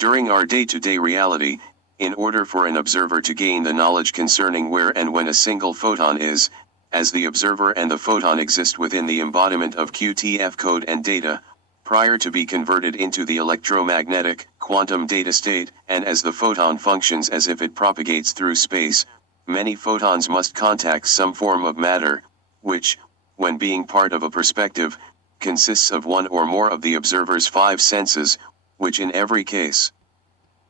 During our day-to-day reality, in order for an observer to gain the knowledge concerning where and when a single photon is, as the observer and the photon exist within the embodiment of QTF code and data, prior to be converted into the electromagnetic, quantum data state, and as the photon functions as if it propagates through space, many photons must contact some form of matter, which, when being part of a perspective, consists of one or more of the observer's five senses, which in every case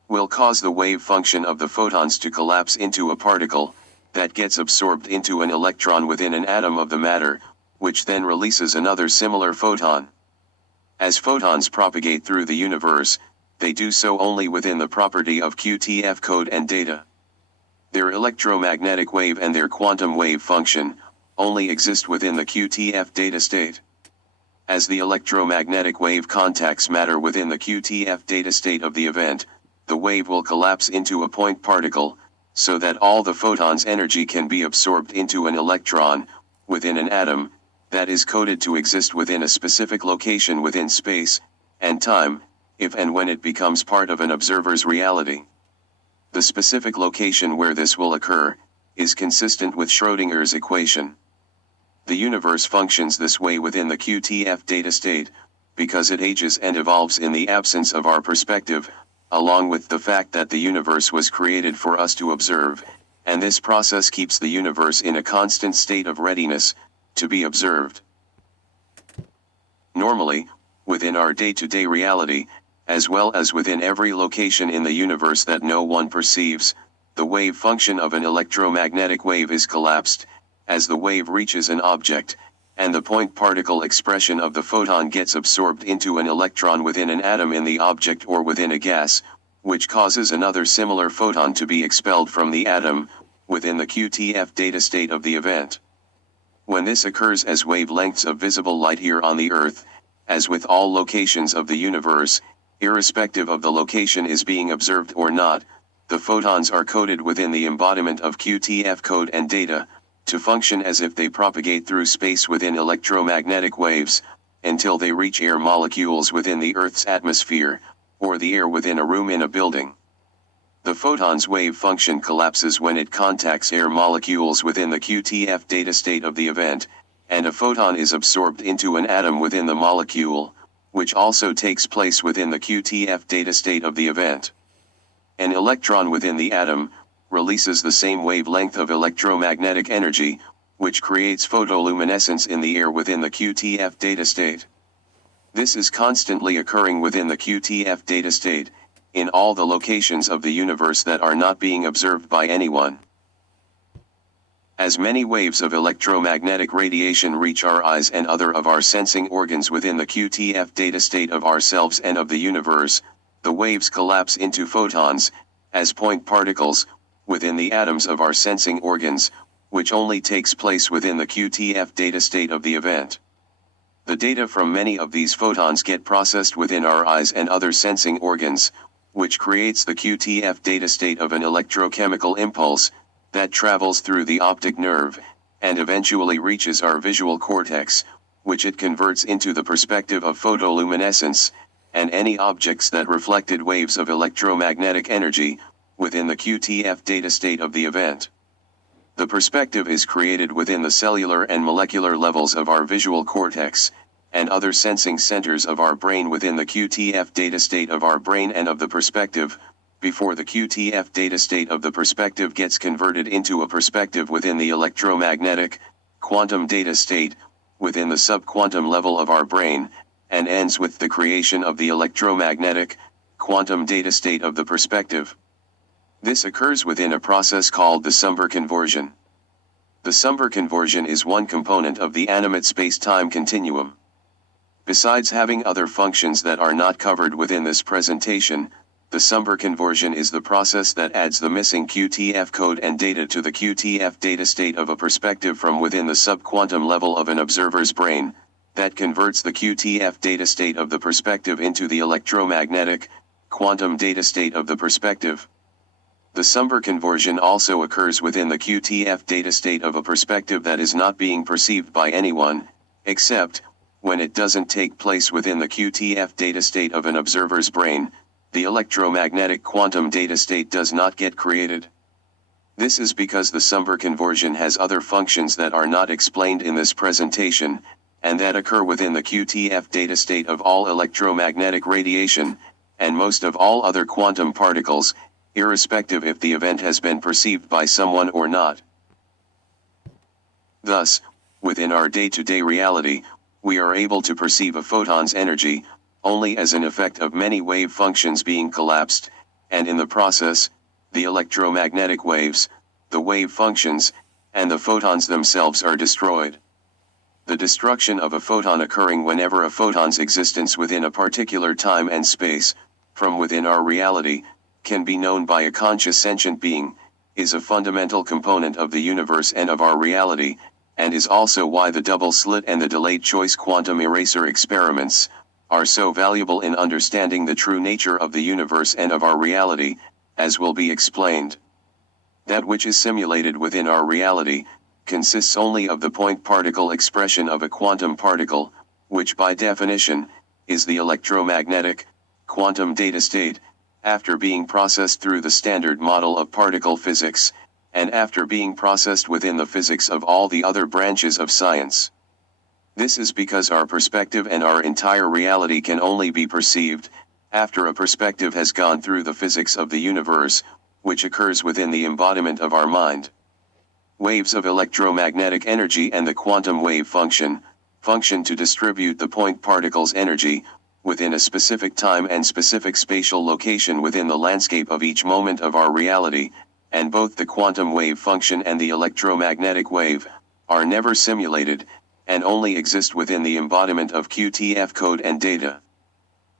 will cause the wave function of the photons to collapse into a particle, that gets absorbed into an electron within an atom of the matter, which then releases another similar photon. As photons propagate through the universe, they do so only within the property of QTF code and data. Their electromagnetic wave and their quantum wave function only exist within the QTF data state. As the electromagnetic wave contacts matter within the QTF data state of the event, the wave will collapse into a point particle, so that all the photon's energy can be absorbed into an electron, within an atom, that is coded to exist within a specific location within space and time, if and when it becomes part of an observer's reality. The specific location where this will occur is consistent with Schrödinger's equation. The universe functions this way within the QTF data state, because it ages and evolves in the absence of our perspective, along with the fact that the universe was created for us to observe, and this process keeps the universe in a constant state of readiness to be observed. Normally, within our day-to-day reality, as well as within every location in the universe that no one perceives, the wave function of an electromagnetic wave is collapsed, as the wave reaches an object, and the point particle expression of the photon gets absorbed into an electron within an atom in the object or within a gas, which causes another similar photon to be expelled from the atom, within the QTF data state of the event. When this occurs as wavelengths of visible light here on the Earth, as with all locations of the universe, irrespective of the location is being observed or not, the photons are coded within the embodiment of QTF code and data, to function as if they propagate through space within electromagnetic waves, until they reach air molecules within the Earth's atmosphere, or the air within a room in a building. The photon's wave function collapses when it contacts air molecules within the QTF data state of the event, and a photon is absorbed into an atom within the molecule, which also takes place within the QTF data state of the event. An electron within the atom releases the same wavelength of electromagnetic energy, which creates photoluminescence in the air within the QTF data state. This is constantly occurring within the QTF data state, in all the locations of the universe that are not being observed by anyone. As many waves of electromagnetic radiation reach our eyes and other of our sensing organs within the QTF data state of ourselves and of the universe, the waves collapse into photons, as point particles, within the atoms of our sensing organs, which only takes place within the QTF data state of the event. The data from many of these photons get processed within our eyes and other sensing organs, which creates the QTF data state of an electrochemical impulse, that travels through the optic nerve, and eventually reaches our visual cortex, which it converts into the perspective of photoluminescence, and any objects that reflected waves of electromagnetic energy, within the QTF data state of the event. The perspective is created within the cellular and molecular levels of our visual cortex, and other sensing centers of our brain within the QTF data state of our brain and of the perspective, before the QTF data state of the perspective gets converted into a perspective within the electromagnetic, quantum data state, within the subquantum level of our brain, and ends with the creation of the electromagnetic, quantum data state of the perspective. This occurs within a process called the Sumber conversion. The Sumber conversion is one component of the animate space-time continuum. Besides having other functions that are not covered within this presentation, the Sumber conversion is the process that adds the missing QTF code and data to the QTF data state of a perspective from within the subquantum level of an observer's brain, that converts the QTF data state of the perspective into the electromagnetic, quantum data state of the perspective. The Sumber conversion also occurs within the QTF data state of a perspective that is not being perceived by anyone, except, when it doesn't take place within the QTF data state of an observer's brain, the electromagnetic quantum data state does not get created. This is because the Sumber conversion has other functions that are not explained in this presentation, and that occur within the QTF data state of all electromagnetic radiation, and most of all other quantum particles, irrespective if the event has been perceived by someone or not. Thus, within our day-to-day reality, we are able to perceive a photon's energy only as an effect of many wave functions being collapsed, and in the process, the electromagnetic waves, the wave functions, and the photons themselves are destroyed. The destruction of a photon occurring whenever a photon's existence within a particular time and space, from within our reality, can be known by a conscious sentient being, is a fundamental component of the universe and of our reality, and is also why the double slit and the delayed choice quantum eraser experiments are so valuable in understanding the true nature of the universe and of our reality, as will be explained. That which is simulated within our reality consists only of the point particle expression of a quantum particle, which by definition is the electromagnetic quantum data state, after being processed through the standard model of particle physics, and after being processed within the physics of all the other branches of science. This is because our perspective and our entire reality can only be perceived after a perspective has gone through the physics of the universe, which occurs within the embodiment of our mind. Waves of electromagnetic energy and the quantum wave function to distribute the point particle's energy within a specific time and specific spatial location within the landscape of each moment of our reality, and both the quantum wave function and the electromagnetic wave are never simulated, and only exist within the embodiment of QTF code and data.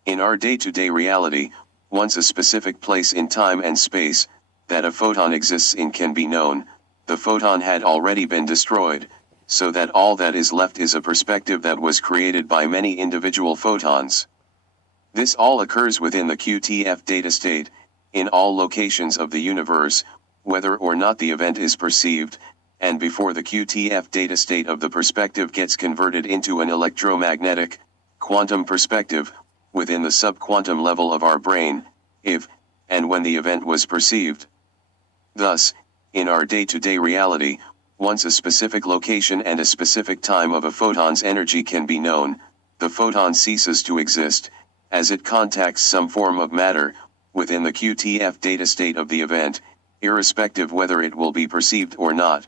In our day-to-day reality, once a specific place in time and space that a photon exists in can be known, the photon had already been destroyed, so that all that is left is a perspective that was created by many individual photons. This all occurs within the QTF data state, in all locations of the universe, whether or not the event is perceived, and before the QTF data state of the perspective gets converted into an electromagnetic quantum perspective, within the subquantum level of our brain, if and when the event was perceived. Thus, in our day-to-day reality, once a specific location and a specific time of a photon's energy can be known, the photon ceases to exist, as it contacts some form of matter within the QTF data state of the event, irrespective whether it will be perceived or not.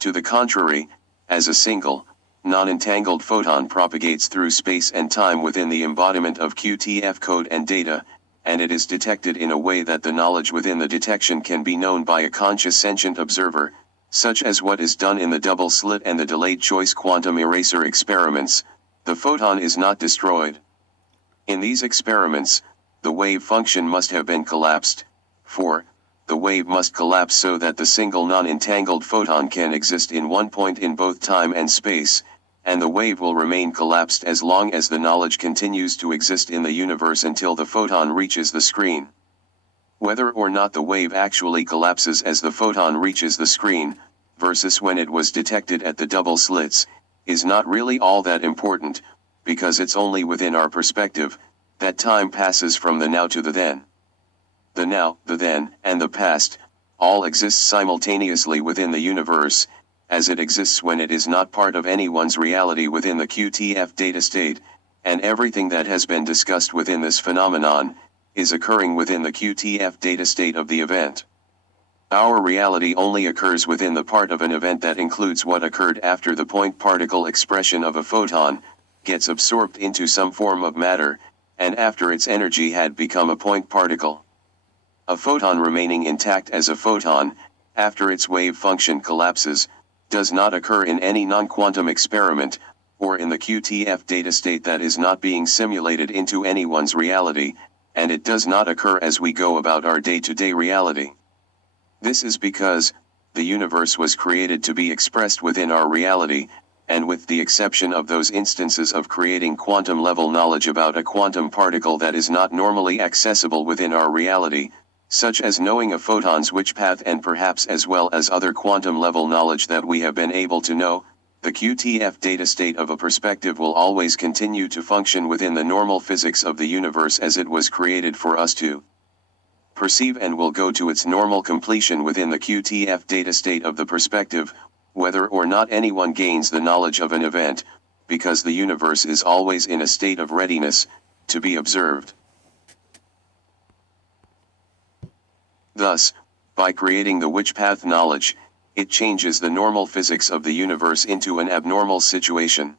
To the contrary, as a single, non-entangled photon propagates through space and time within the embodiment of QTF code and data, and it is detected in a way that the knowledge within the detection can be known by a conscious sentient observer, such as what is done in the double slit and the delayed choice quantum eraser experiments, the photon is not destroyed. In these experiments, the wave function must have been collapsed, for the wave must collapse so that the single non-entangled photon can exist in one point in both time and space, and the wave will remain collapsed as long as the knowledge continues to exist in the universe until the photon reaches the screen. Whether or not the wave actually collapses as the photon reaches the screen, versus when it was detected at the double slits, is not really all that important, because it's only within our perspective that time passes from the now to the then. The now, the then, and the past all exist simultaneously within the universe, as it exists when it is not part of anyone's reality within the QTF data state, and everything that has been discussed within this phenomenon is occurring within the QTF data state of the event. Our reality only occurs within the part of an event that includes what occurred after the point particle expression of a photon gets absorbed into some form of matter, and after its energy had become a point particle. A photon remaining intact as a photon, after its wave function collapses, does not occur in any non-quantum experiment, or in the QTF data state that is not being simulated into anyone's reality, and it does not occur as we go about our day-to-day reality. This is because the universe was created to be expressed within our reality, and with the exception of those instances of creating quantum-level knowledge about a quantum particle that is not normally accessible within our reality, such as knowing a photon's Witch path and perhaps as well as other quantum-level knowledge that we have been able to know, The QTF data state of a perspective will always continue to function within the normal physics of the universe as it was created for us to perceive, and will go to its normal completion within the QTF data state of the perspective, whether or not anyone gains the knowledge of an event, because the universe is always in a state of readiness to be observed. Thus, by creating the which path knowledge, it changes the normal physics of the universe into an abnormal situation.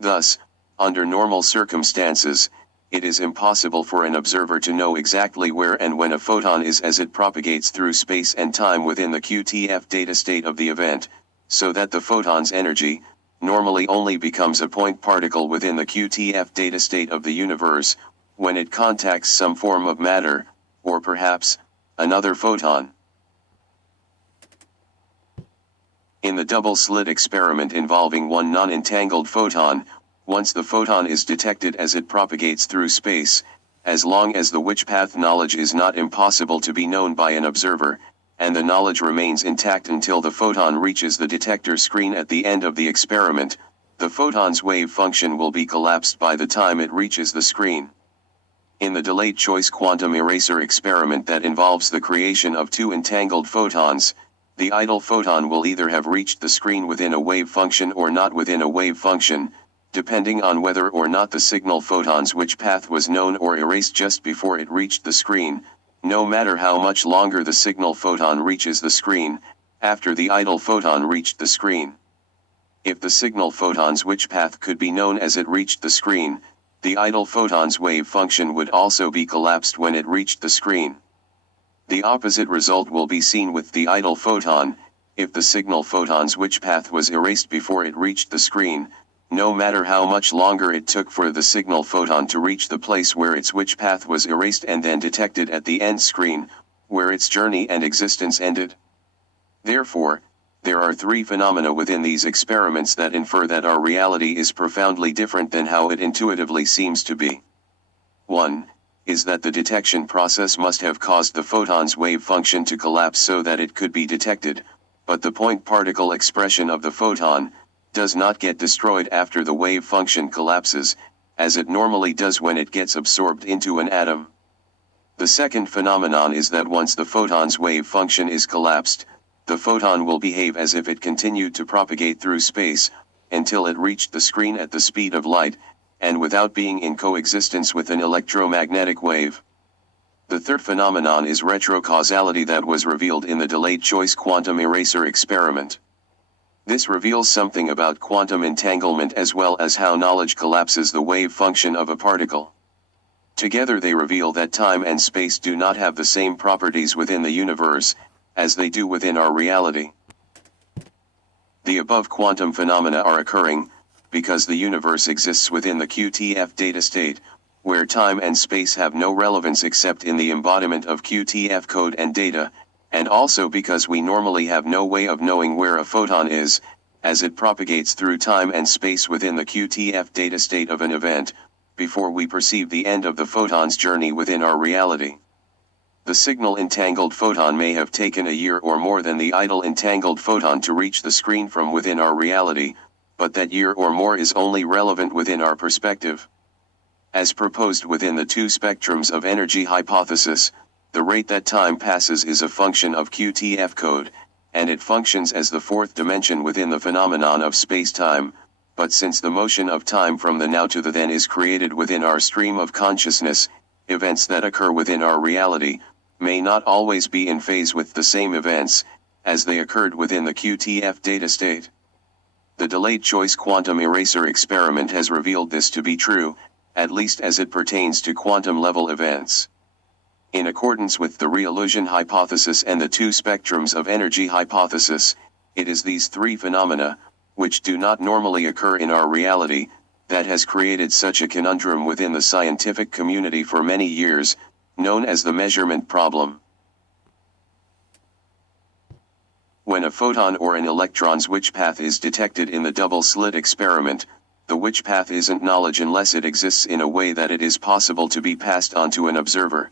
Thus, under normal circumstances, it is impossible for an observer to know exactly where and when a photon is as it propagates through space and time within the QTF data state of the event, so that the photon's energy normally only becomes a point particle within the QTF data state of the universe, when it contacts some form of matter, or perhaps another photon. In the double-slit experiment involving one non-entangled photon, once the photon is detected as it propagates through space, as long as the which path knowledge is not impossible to be known by an observer, and the knowledge remains intact until the photon reaches the detector screen at the end of the experiment, the photon's wave function will be collapsed by the time it reaches the screen. In the delayed choice quantum eraser experiment that involves the creation of two entangled photons, the idle photon will either have reached the screen within a wave function or not within a wave function, depending on whether or not the signal photon's which path was known or erased just before it reached the screen, no matter how much longer the signal photon reaches the screen, after the idle photon reached the screen. If the signal photon's which path could be known as it reached the screen, the idle photon's wave function would also be collapsed when it reached the screen. The opposite result will be seen with the idle photon. If the signal photon's which path was erased before it reached the screen, no matter how much longer it took for the signal photon to reach the place where its which path was erased and then detected at the end screen, where its journey and existence ended. Therefore, there are three phenomena within these experiments that infer that our reality is profoundly different than how it intuitively seems to be. 1. Is that the detection process must have caused the photon's wave function to collapse so that it could be detected, but the point particle expression of the photon does not get destroyed after the wave function collapses, as it normally does when it gets absorbed into an atom. The second phenomenon is that once the photon's wave function is collapsed, the photon will behave as if it continued to propagate through space, until it reached the screen at the speed of light, and without being in coexistence with an electromagnetic wave. The third phenomenon is retrocausality that was revealed in the delayed choice quantum eraser experiment. This reveals something about quantum entanglement as well as how knowledge collapses the wave function of a particle. Together they reveal that time and space do not have the same properties within the universe, as they do within our reality. The above quantum phenomena are occurring, because the universe exists within the QTF data state, where time and space have no relevance except in the embodiment of QTF code and data, and also because we normally have no way of knowing where a photon is, as it propagates through time and space within the QTF data state of an event, before we perceive the end of the photon's journey within our reality. The signal entangled photon may have taken a year or more than the idle entangled photon to reach the screen from within our reality, but that year or more is only relevant within our perspective. As proposed within the two spectrums of energy hypothesis, the rate that time passes is a function of QTF code, and it functions as the fourth dimension within the phenomenon of space-time, but since the motion of time from the now to the then is created within our stream of consciousness, events that occur within our reality may not always be in phase with the same events, as they occurred within the QTF data state. The delayed choice quantum eraser experiment has revealed this to be true, at least as it pertains to quantum-level events. In accordance with the re-illusion hypothesis and the two spectrums of energy hypothesis, it is these three phenomena, which do not normally occur in our reality, that has created such a conundrum within the scientific community for many years, known as the measurement problem. When a photon or an electron's which path is detected in the double-slit experiment, the which path isn't knowledge unless it exists in a way that it is possible to be passed on to an observer.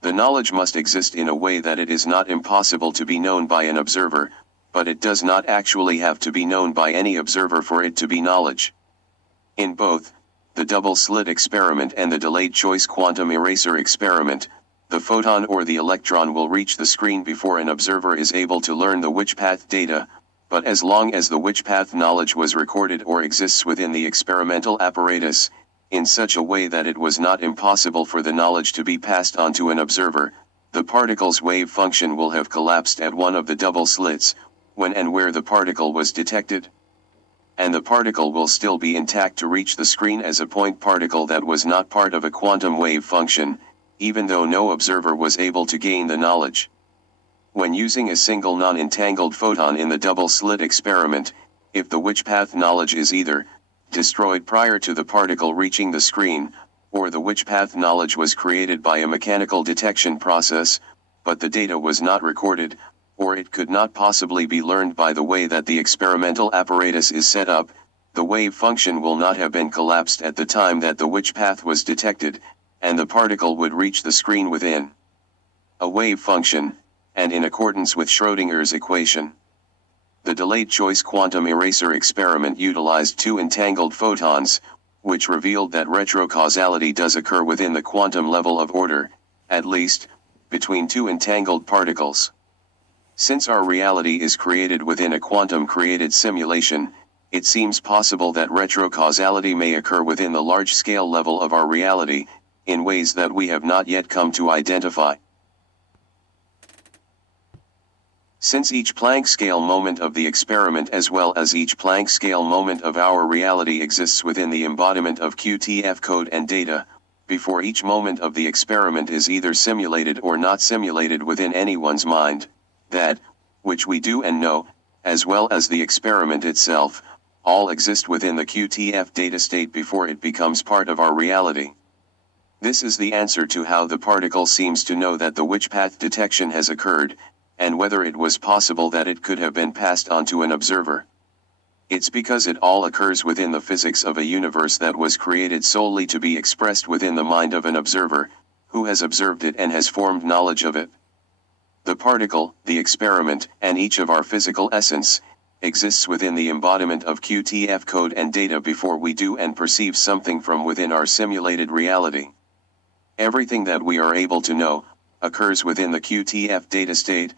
The knowledge must exist in a way that it is not impossible to be known by an observer, but it does not actually have to be known by any observer for it to be knowledge. In both, the double-slit experiment and the delayed choice quantum eraser experiment, the photon or the electron will reach the screen before an observer is able to learn the which path data, but as long as the which path knowledge was recorded or exists within the experimental apparatus, in such a way that it was not impossible for the knowledge to be passed on to an observer, the particle's wave function will have collapsed at one of the double slits, when and where the particle was detected. And the particle will still be intact to reach the screen as a point particle that was not part of a quantum wave function, even though no observer was able to gain the knowledge. When using a single non-entangled photon in the double-slit experiment, if the which path knowledge is either destroyed prior to the particle reaching the screen, or the which path knowledge was created by a mechanical detection process, but the data was not recorded, or it could not possibly be learned by the way that the experimental apparatus is set up, the wave function will not have been collapsed at the time that the which path was detected, and the particle would reach the screen within a wave function, and in accordance with Schrödinger's equation. The delayed choice quantum eraser experiment utilized two entangled photons, which revealed that retrocausality does occur within the quantum level of order, at least, between two entangled particles. Since our reality is created within a quantum-created simulation, it seems possible that retrocausality may occur within the large-scale level of our reality, in ways that we have not yet come to identify. Since each Planck scale moment of the experiment as well as each Planck scale moment of our reality exists within the embodiment of QTF code and data, before each moment of the experiment is either simulated or not simulated within anyone's mind, that, which we do and know, as well as the experiment itself, all exist within the QTF data state before it becomes part of our reality. This is the answer to how the particle seems to know that the which path detection has occurred, and whether it was possible that it could have been passed on to an observer. It's because it all occurs within the physics of a universe that was created solely to be expressed within the mind of an observer, who has observed it and has formed knowledge of it. The particle, the experiment, and each of our physical essence, exists within the embodiment of QTF code and data before we do and perceive something from within our simulated reality. Everything that we are able to know, occurs within the QTF data state,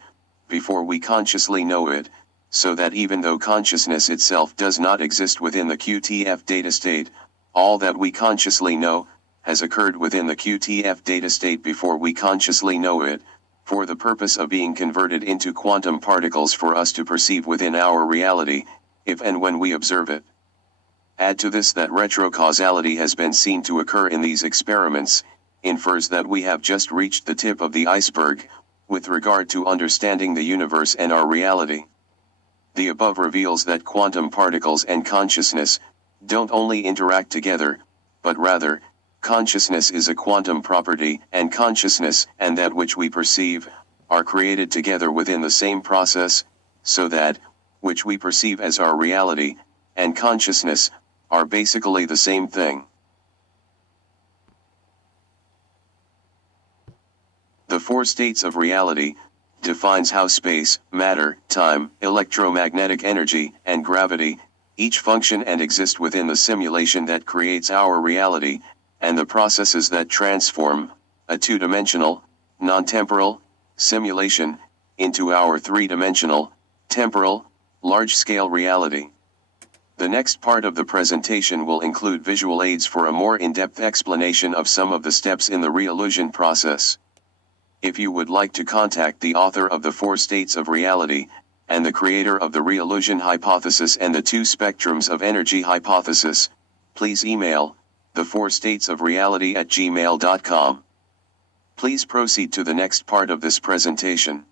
before we consciously know it, so that even though consciousness itself does not exist within the QTF data state, all that we consciously know, has occurred within the QTF data state before we consciously know it, for the purpose of being converted into quantum particles for us to perceive within our reality, if and when we observe it. Add to this that retrocausality has been seen to occur in these experiments, infers that we have just reached the tip of the iceberg, with regard to understanding the universe and our reality. The above reveals that quantum particles and consciousness don't only interact together, but rather, consciousness is a quantum property, and consciousness and that which we perceive are created together within the same process, so that, which we perceive as our reality, and consciousness, are basically the same thing. The four states of reality defines how space, matter, time, electromagnetic energy, and gravity each function and exist within the simulation that creates our reality, and the processes that transform a two-dimensional, non-temporal simulation into our three-dimensional, temporal, large-scale reality. The next part of the presentation will include visual aids for a more in-depth explanation of some of the steps in the re-illusion process. If you would like to contact the author of the Four States of Reality, and the creator of the re-illusion hypothesis and the two spectrums of energy hypothesis, please email thefourstatesofreality@gmail.com. Please proceed to the next part of this presentation.